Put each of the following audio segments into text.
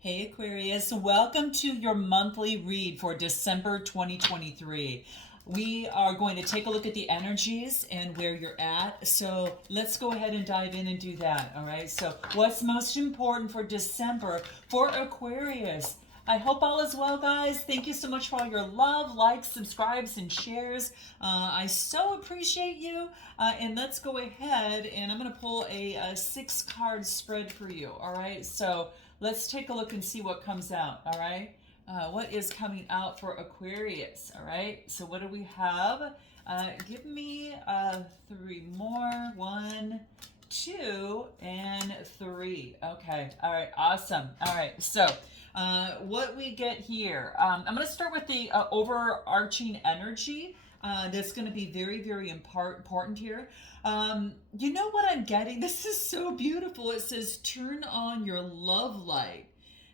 Hey Aquarius, welcome to your monthly read for December 2023. We are going to take a look at the energies and where you're at. So let's go ahead and dive in and do that. All right. So, what's most important for December for Aquarius? I hope all is well, guys. Thank you so much for all your love, likes, subscribes, and shares. I so appreciate you. And let's go ahead and I'm going to pull a 6 card spread for you. All right. So let's take a look and see what comes out. All right. What is coming out for Aquarius? All right. So what do we have? Give me 3 more. 1, 2, and 3. Okay. All right. Awesome. All right. So what we get here, I'm going to start with the overarching energy. That's going to be very, very important here. You know what I'm getting? This is so beautiful. It says, turn on your love light.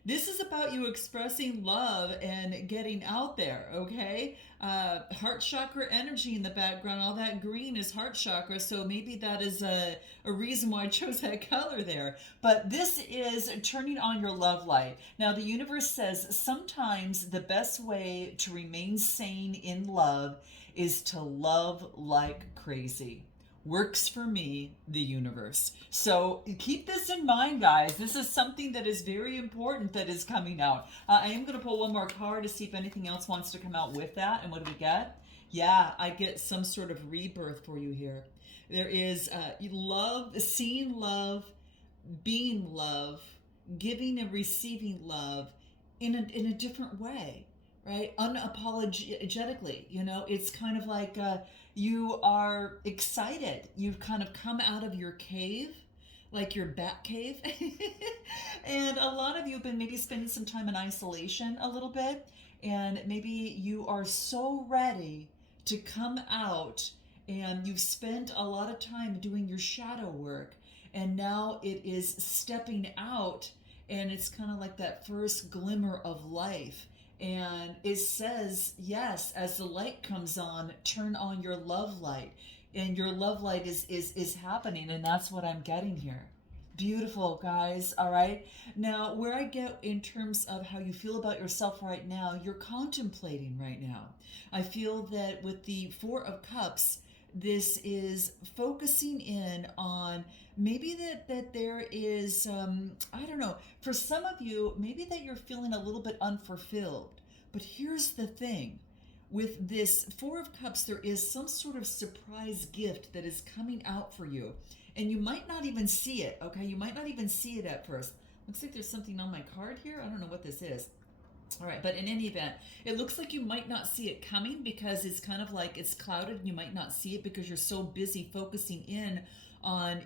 This is about you expressing love and getting out there, okay? Heart chakra energy in the background. All that green is heart chakra, so maybe that is a reason why I chose that color there. But this is turning on your love light. Now, the universe says sometimes the best way to remain sane in love is to love like crazy. Works for me, the universe. So keep this in mind, guys. This is something that is very important that is coming out. I am going to pull one more card to see if anything else wants to come out with that. And what do we get? Yeah, I get some sort of rebirth for you here. There is love, seeing love, being love, giving and receiving love in a different way, right? Unapologetically, it's kind of like you are excited. You've kind of come out of your cave, like your bat cave. And a lot of you have been maybe spending some time in isolation a little bit, and maybe you are so ready to come out, and you've spent a lot of time doing your shadow work, and now it is stepping out, and it's kind of like that first glimmer of life. And it says, yes, as the light comes on, turn on your love light. And your love light is happening, and that's what I'm getting here. Beautiful, guys. All right. Now, where I get in terms of how you feel about yourself right now, you're contemplating right now. I feel that with the 4 of Cups, this is focusing in on maybe that there is, I don't know, for some of you, maybe that you're feeling a little bit unfulfilled. But here's the thing. With this 4 of Cups, there is some sort of surprise gift that is coming out for you. And you might not even see it, okay? You might not even see it at first. Looks like there's something on my card here. I don't know what this is. All right, but in any event, it looks like you might not see it coming because it's kind of like it's clouded and you might not see it because you're so busy focusing in on,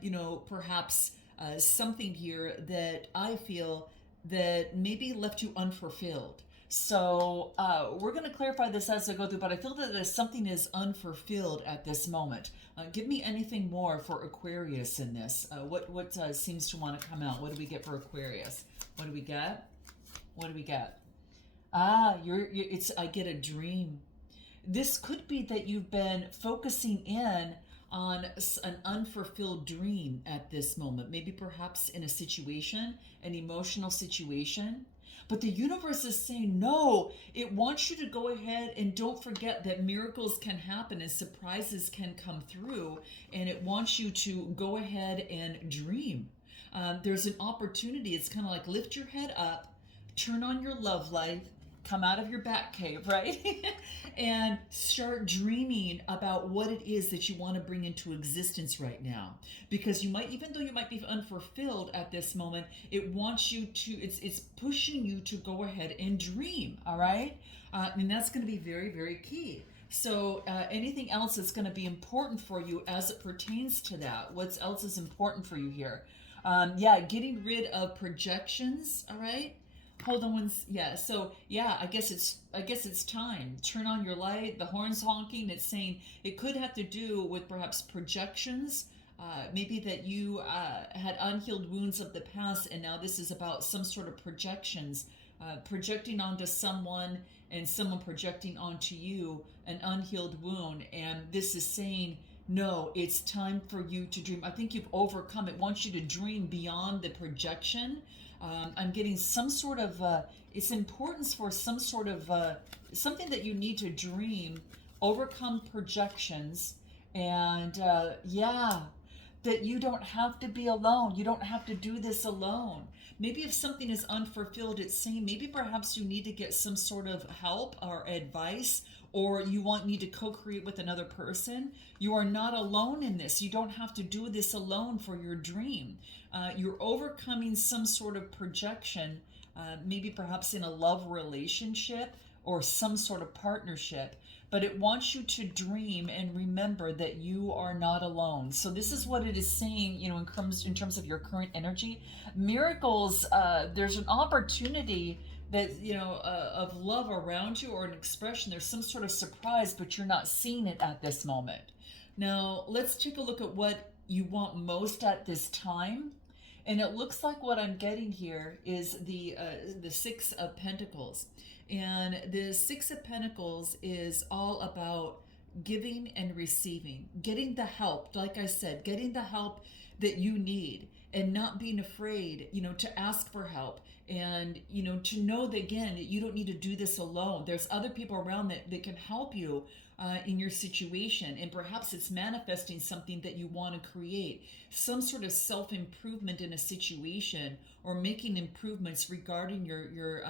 perhaps something here that I feel that maybe left you unfulfilled. So we're going to clarify this as I go through, but I feel that something is unfulfilled at this moment. Give me anything more for Aquarius in this. What seems to want to come out? What do we get for Aquarius? What do we get? What do we get? I get a dream. This could be that you've been focusing in on an unfulfilled dream at this moment, maybe perhaps in a situation, an emotional situation. But the universe is saying, no, it wants you to go ahead and don't forget that miracles can happen and surprises can come through. And it wants you to go ahead and dream. There's an opportunity. It's kind of like lift your head up, turn on your love light, come out of your bat cave, right? And start dreaming about what it is that you want to bring into existence right now. Because you might, even though you might be unfulfilled at this moment, it wants you to, it's pushing you to go ahead and dream, all right? And that's going to be very, very key. So anything else that's going to be important for you as it pertains to that? What else is important for you here? Getting rid of projections, all right? Hold on one. Yeah. So yeah, I guess it's time. Turn on your light. The horns honking. It's saying it could have to do with perhaps projections. Maybe that you had unhealed wounds of the past, and now this is about some sort of projections, projecting onto someone and someone projecting onto you an unhealed wound. And this is saying, no, it's time for you to dream. I think you've overcome it. Wants you to dream beyond the projection. I'm getting some sort of, it's importance for some sort of, something that you need to dream, overcome projections, and yeah, that you don't have to be alone. You don't have to do this alone. Maybe if something is unfulfilled, it's saying maybe perhaps you need to get some sort of help or advice, or you need to co-create with another person. You are not alone in this. You don't have to do this alone for your dream. You're overcoming some sort of projection, maybe perhaps in a love relationship or some sort of partnership, but it wants you to dream and remember that you are not alone. So this is what it is saying, you know, in terms of your current energy. Miracles, there's an opportunity that, you know, of love around you, or an expression. There's some sort of surprise, but you're not seeing it at this moment. Now, let's take a look at what you want most at this time. And it looks like what I'm getting here is the Six of Pentacles. And the Six of Pentacles is all about giving and receiving, getting the help, like I said, getting the help that you need, and not being afraid, you know, to ask for help. And, you know, to know that, again, you don't need to do this alone. There's other people around that can help you in your situation. And perhaps it's manifesting something that you want to create, some sort of self-improvement in a situation, or making improvements regarding your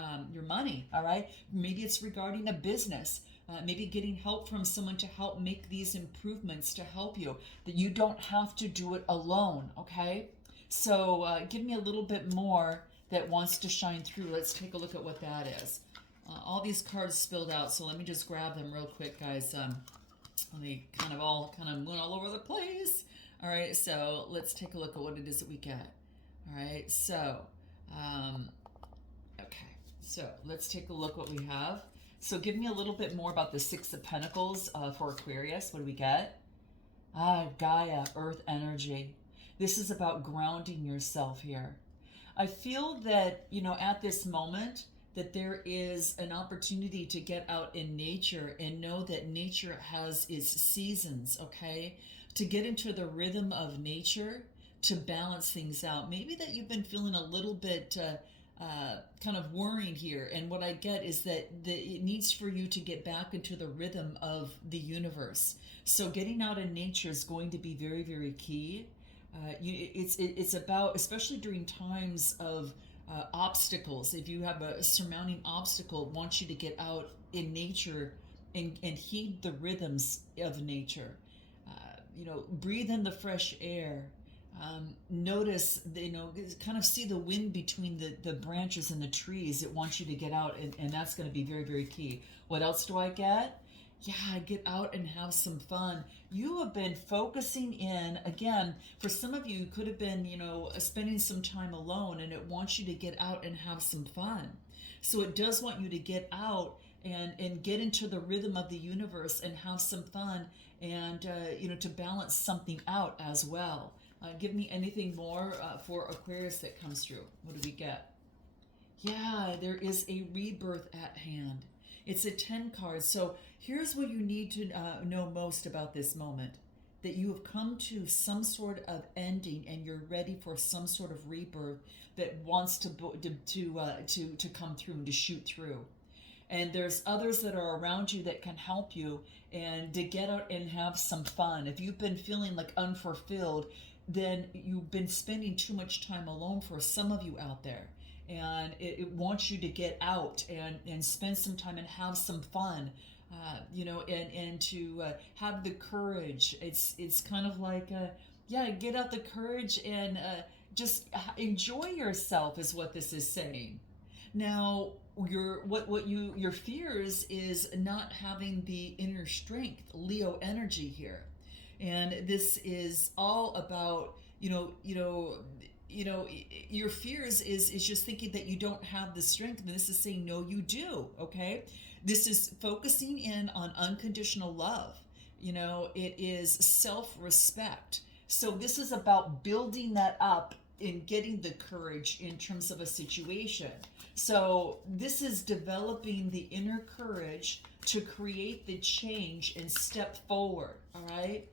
money. All right. Maybe it's regarding a business. Maybe getting help from someone to help make these improvements to help you, that you don't have to do it alone. Okay. So give me a little bit more that wants to shine through. Let's take a look at what that is. All these cards spilled out, so let me just grab them real quick, guys. They kind of went all over the place. All right, so let's take a look at what it is that we get. All right, so, okay, so let's take a look what we have. So give me a little bit more about the Six of Pentacles for Aquarius. What do we get? Gaia, earth energy. This is about grounding yourself here. I feel that, you know, at this moment, that there is an opportunity to get out in nature and know that nature has its seasons, okay? To get into the rhythm of nature, to balance things out. Maybe that you've been feeling a little bit kind of worrying here. And what I get is that it needs for you to get back into the rhythm of the universe. So getting out in nature is going to be very, very key. It's about, especially during times of obstacles, if you have a surmounting obstacle, it wants you to get out in nature and heed the rhythms of nature. You know, breathe in the fresh air. Notice, you know, kind of see the wind between the branches and the trees. It wants you to get out, and that's going to be very, very key. What else do I get? Yeah, get out and have some fun. You have been focusing in, again, for some of you, could have been, you know, spending some time alone, and it wants you to get out and have some fun. So it does want you to get out and get into the rhythm of the universe and have some fun, and, you know, to balance something out as well. Give me anything more for Aquarius that comes through. What do we get? Yeah, there is a rebirth at hand. It's a 10 card. So here's what you need to know most about this moment. That you have come to some sort of ending, and you're ready for some sort of rebirth that wants to come through and to shoot through. And there's others that are around you that can help you and to get out and have some fun. If you've been feeling like unfulfilled, then you've been spending too much time alone for some of you out there. And it wants you to get out and spend some time and have some fun, you know, and to have the courage. It's kind of like, yeah, get out the courage and just enjoy yourself is what this is saying. Now, your fears is not having the inner strength, Leo energy here. And this is all about, your fears is just thinking that you don't have the strength. And this is saying, no, you do. Okay. This is focusing in on unconditional love. You know, it is self-respect. So this is about building that up in getting the courage in terms of a situation. So this is developing the inner courage to create the change and step forward. All right.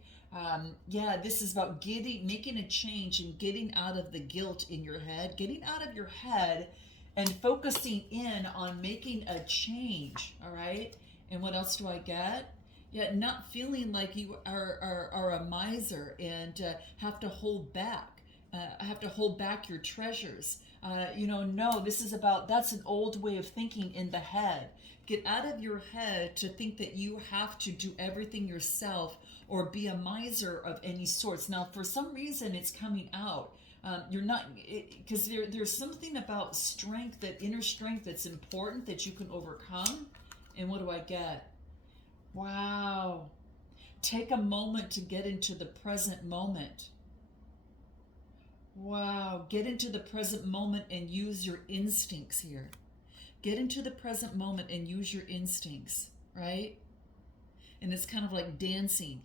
Yeah, this is about making a change and getting out of the guilt in your head, getting out of your head and focusing in on making a change. All right. And what else do I get? Yeah, not feeling like you are a miser and have to hold back. Have to hold back your treasures. No, this is about, that's an old way of thinking in the head. Get out of your head to think that you have to do everything yourself or be a miser of any sorts. Now, for some reason, it's coming out. You're not, because there's something about strength, that inner strength that's important that you can overcome. And what do I get? Wow. Take a moment to get into the present moment. Wow. Get into the present moment and use your instincts here. Get into the present moment and use your instincts, right? And it's kind of like dancing,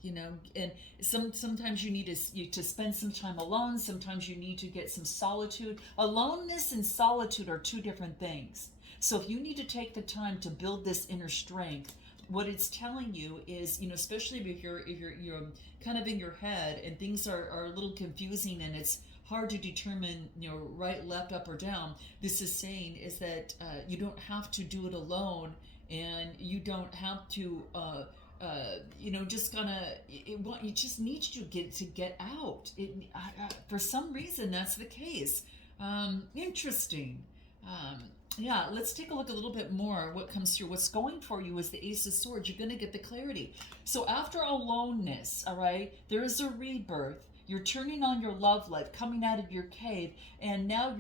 and sometimes you need to spend some time alone. Sometimes you need to get some solitude. Aloneness and solitude are two different things. So if you need to take the time to build this inner strength, what it's telling you is, especially if you're kind of in your head and things are a little confusing and it's hard to determine, right, left, up, or down. This is saying is that you don't have to do it alone, and you don't have to, just gonna. You just need to get out. For some reason, that's the case. Interesting. Yeah, let's take a look a little bit more what comes through. What's going for you is the Ace of Swords. You're going to get the clarity. So after aloneness, all right, there is a rebirth. You're turning on your love light, coming out of your cave, and now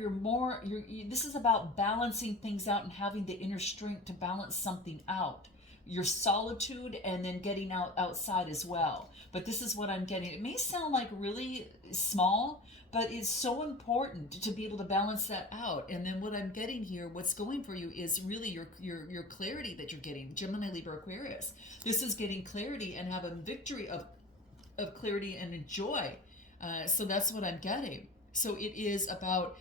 this is about balancing things out and having the inner strength to balance something out. Your solitude and then getting outside as well. But this is what I'm getting. It may sound like really small, but it's so important to be able to balance that out. And then what I'm getting here, what's going for you is really your clarity that you're getting. Gemini, Libra, Aquarius. This is getting clarity and have a victory of clarity and joy. So that's what I'm getting. So it is about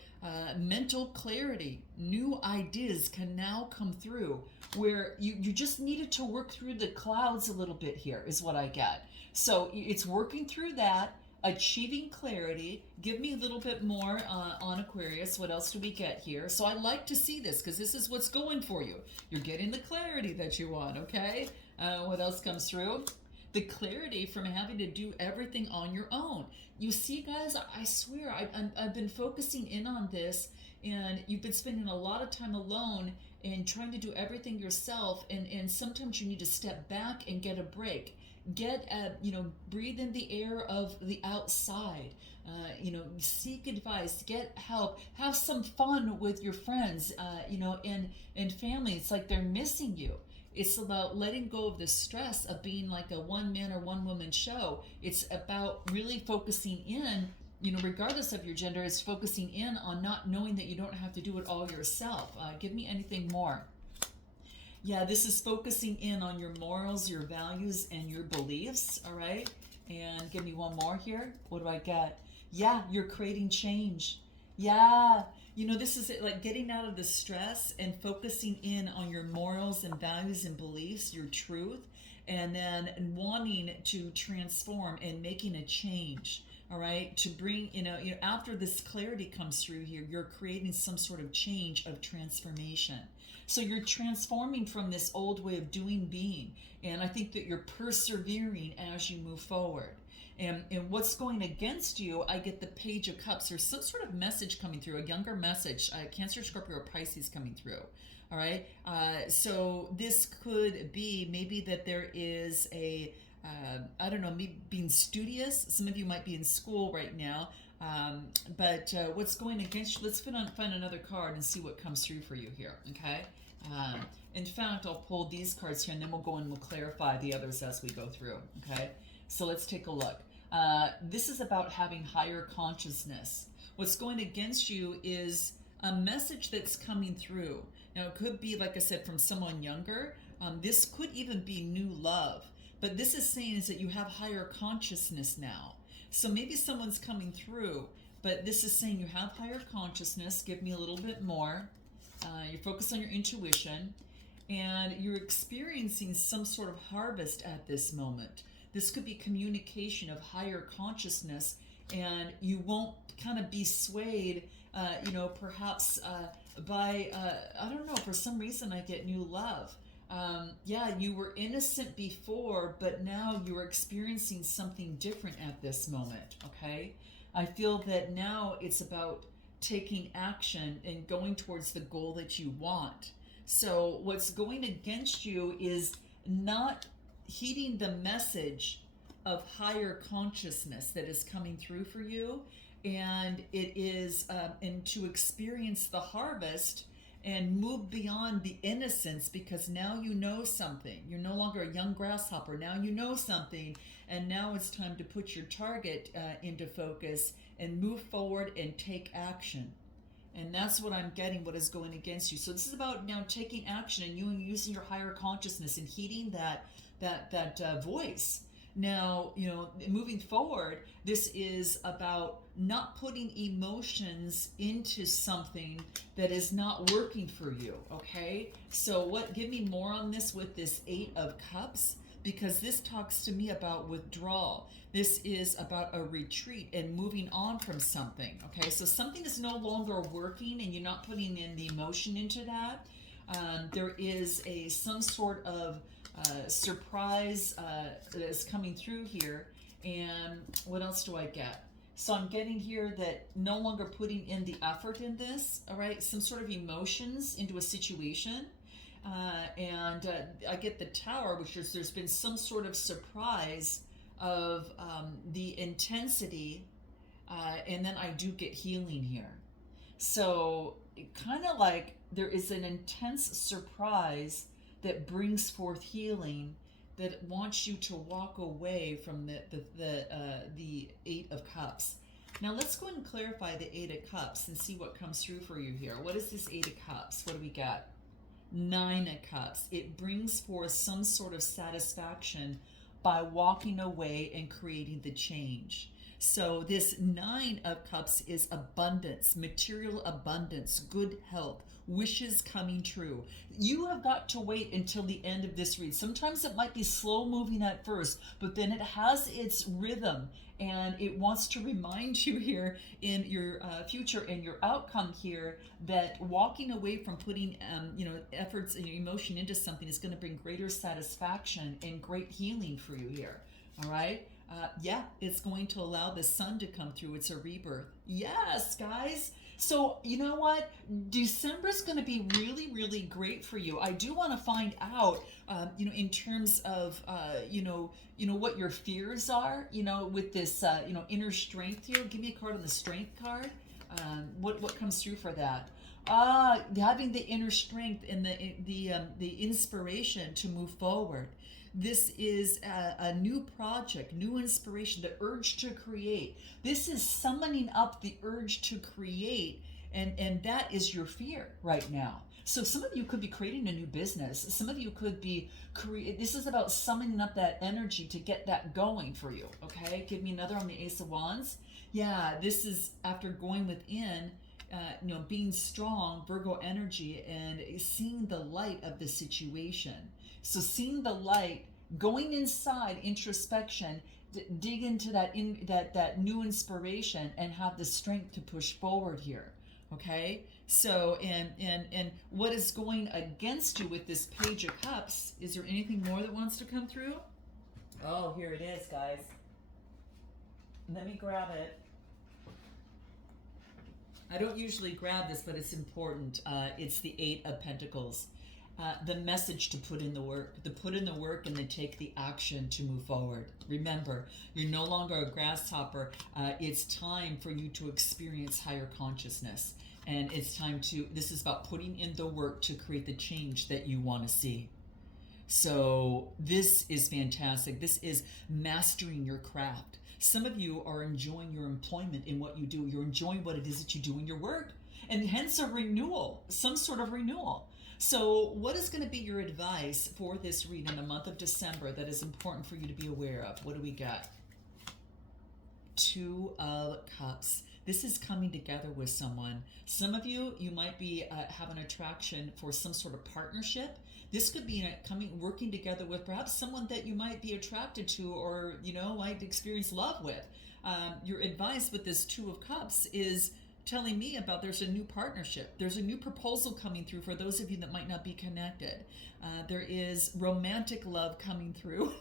mental clarity. New ideas can now come through where you just needed to work through the clouds a little bit here is what I get. So it's working through that, achieving clarity. Give me a little bit more on Aquarius. What else do we get here? So I like to see this because this is what's going for you. You're getting the clarity that you want, okay? What else comes through? The clarity from having to do everything on your own. You see, guys, I swear, I've been focusing in on this, and you've been spending a lot of time alone and trying to do everything yourself, and sometimes you need to step back and get a break. Breathe in the air of the outside. Seek advice, get help, have some fun with your friends, and family. It's like they're missing you. It's about letting go of the stress of being like a one man or one woman show. It's about really focusing in, regardless of your gender, is focusing in on not knowing that you don't have to do it all yourself. Give me anything more. Yeah, this is focusing in on your morals, your values, and your beliefs, all right? And give me one more here. What do I get? Yeah, you're creating change. Yeah, this is it, like getting out of the stress and focusing in on your morals and values and beliefs, your truth, and then wanting to transform and making a change. All right, to bring, after this clarity comes through here, you're creating some sort of change of transformation. So you're transforming from this old way of doing, being, and I think that you're persevering as you move forward. And what's going against you, I get the Page of Cups. There's some sort of message coming through, a younger message, Cancer, Scorpio, or Pisces coming through. All right. So this could be maybe that there is a, maybe being studious. Some of you might be in school right now. But what's going against you? Let's find another card and see what comes through for you here. Okay. In fact, I'll pull these cards here and then we'll go and we'll clarify the others as we go through. Okay. So let's take a look. This is about having higher consciousness. What's going against you is a message that's coming through. Now, it could be, like I said, from someone younger. This could even be new love. But this is saying is that you have higher consciousness now. So maybe someone's coming through, but this is saying you have higher consciousness. Give me a little bit more. You're focused on your intuition, and you're experiencing some sort of harvest at this moment. This could be communication of higher consciousness, and you won't kind of be swayed, perhaps by, I don't know, for some reason I get new love. Yeah, you were innocent before, but now you're experiencing something different at this moment, okay? I feel that now it's about taking action and going towards the goal that you want. So what's going against you is not heeding the message of higher consciousness that is coming through for you, and it is and to experience the harvest and move beyond the innocence, because now you know something. You're no longer a young grasshopper. Now you know something, and now it's time to put your target into focus and move forward and take action. And that's what I'm getting, what is going against you. So this is about now taking action and you using your higher consciousness and heeding that voice. Now, moving forward, this is about not putting emotions into something that is not working for you, okay? So give me more on this with this 8 of Cups, because this talks to me about withdrawal. This is about a retreat and moving on from something, okay? So something is no longer working and you're not putting in the emotion into that. There is some sort of surprise that is coming through here. And what else do I get? So I'm getting here that no longer putting in the effort in this, all right? Some sort of emotions into a situation. And I get the Tower, which is there's been some sort of surprise of the intensity, and then I do get healing here. So kind of like there is an intense surprise that brings forth healing, that wants you to walk away from the 8 of Cups. Now let's go and clarify the 8 of Cups and see what comes through for you here. What is this 8 of Cups? What do we got? 9 of Cups. It brings forth some sort of satisfaction by walking away and creating the change. So this 9 of Cups is abundance, material abundance, good health, wishes coming true. You have got to wait until the end of this read. Sometimes it might be slow moving at first, but then it has its rhythm, and it wants to remind you here in your future and your outcome here that walking away from putting efforts and emotion into something is going to bring greater satisfaction and great healing for you here. All right. Yeah, it's going to allow the sun to come through. It's a rebirth. Yes, guys. So you know what? December is going to be really, really great for you. I do want to find out, in terms of, what your fears are, with this, inner strength here. Give me a card on the strength card. What comes through for that? Having the inner strength and the inspiration to move forward. This is a new project, new inspiration, the urge to create. This is summoning up the urge to create, and that is your fear right now. So some of you could be creating a new business. Some of you could be this is about summoning up that energy to get that going for you, okay? Give me another on the Ace of Wands. Yeah, this is after going within, being strong, Virgo energy, and seeing the light of the situation. So seeing the light, going inside, introspection, dig into that new inspiration and have the strength to push forward here. Okay? So and what is going against you with this Page of Cups? Is there anything more that wants to come through? Oh, here it is, guys. Let me grab it. I don't usually grab this, but it's important. It's the 8 of Pentacles. The message to put in the work, and then take the action to move forward. Remember, you're no longer a grasshopper. It's time for you to experience higher consciousness. And it's time this is about putting in the work to create the change that you want to see. So this is fantastic. This is mastering your craft. Some of you are enjoying your employment in what you do. You're enjoying what it is that you do in your work. And hence a renewal, some sort of renewal. So what is going to be your advice for this read in the month of December that is important for you to be aware of? What do we got? 2 of Cups. This is coming together with someone. Some of you, you might be have an attraction for some sort of partnership. This could be working together with perhaps someone that you might be attracted to, or might experience love with. Your advice with this Two of Cups is telling me about there's a new partnership. There's a new proposal coming through for those of you that might not be connected. There is romantic love coming through.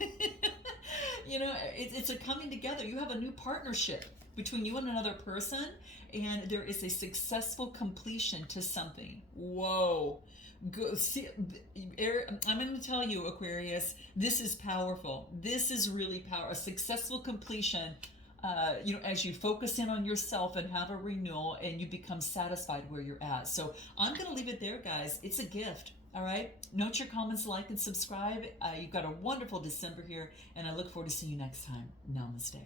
It's a coming together. You have a new partnership between you and another person, and there is a successful completion to something. Whoa. Go see. I'm going to tell you, Aquarius, this is powerful. This is really powerful. A successful completion. As you focus in on yourself and have a renewal, and you become satisfied where you're at. So I'm going to leave it there, guys. It's a gift. All right. Note your comments, like, and subscribe. You've got a wonderful December here, and I look forward to seeing you next time. Namaste.